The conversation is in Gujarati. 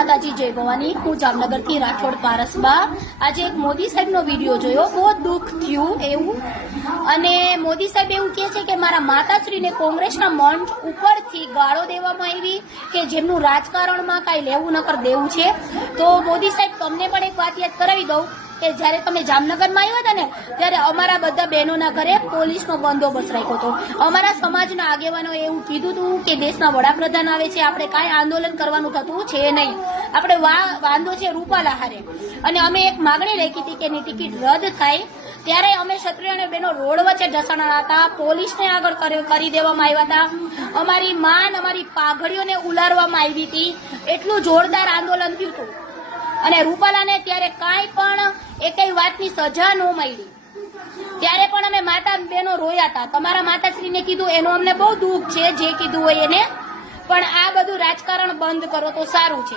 માતાજી, જય ભવાની। હું જામનગરથી રાઠોડ પારસબા। આજે એક મોદી સાહેબનો વિડીયો જોયો, બહુ દુઃખ થયું એવું। અને મોદી સાહેબ એવું કહે છે કે મારા માતાશ્રીને કોંગ્રેસના મંચ ઉપરથી ગાળો દેવામાં આવી કે જેમનું રાજકારણમાં કાંઈ લેવું નકર દેવું છે। તો મોદી સાહેબ, તમને પણ એક વાત યાદ કરાવી દઉં કે જ્યારે તમે જામનગરમાં આવ્યા હતા ને ત્યારે અમારા બધા બહેનોના ઘરે પોલીસનો બંદોબસ્ત રાખ્યો હતો। અમારા સમાજના આગેવાનો એવું કીધું હતું કે દેશના વડાપ્રધાન આવે છે, આપણે કાંઈ આંદોલન કરવાનું થતું છે નહીં, આપણે વાંધો છે રૂપાલા હારે। અને અમે એક માગણી રાખી હતી કે એની ટિકિટ રદ થાય, ત્યારે અમે ક્ષત્રિય અને બહેનો રોડ વચ્ચે ઢસાણા હતા, પોલીસને આગળ કરી દેવામાં આવ્યા હતા, અમારી માન, અમારી પાઘડીઓને ઉલારવામાં આવી હતી। એટલું જોરદાર આંદોલન થયું હતું અને રૂપાલાને ત્યારે કાંઈ પણ એકેય વાતની સજા ન મળી, ત્યારે પણ અમે માતા બહેનો રોયા હતા। તમારા માતાશ્રીને કીધું એનું અમને બહુ દુઃખ છે, જે કીધું હોય એને, પણ આ બધું રાજકારણ બંધ કરો તો સારું છે।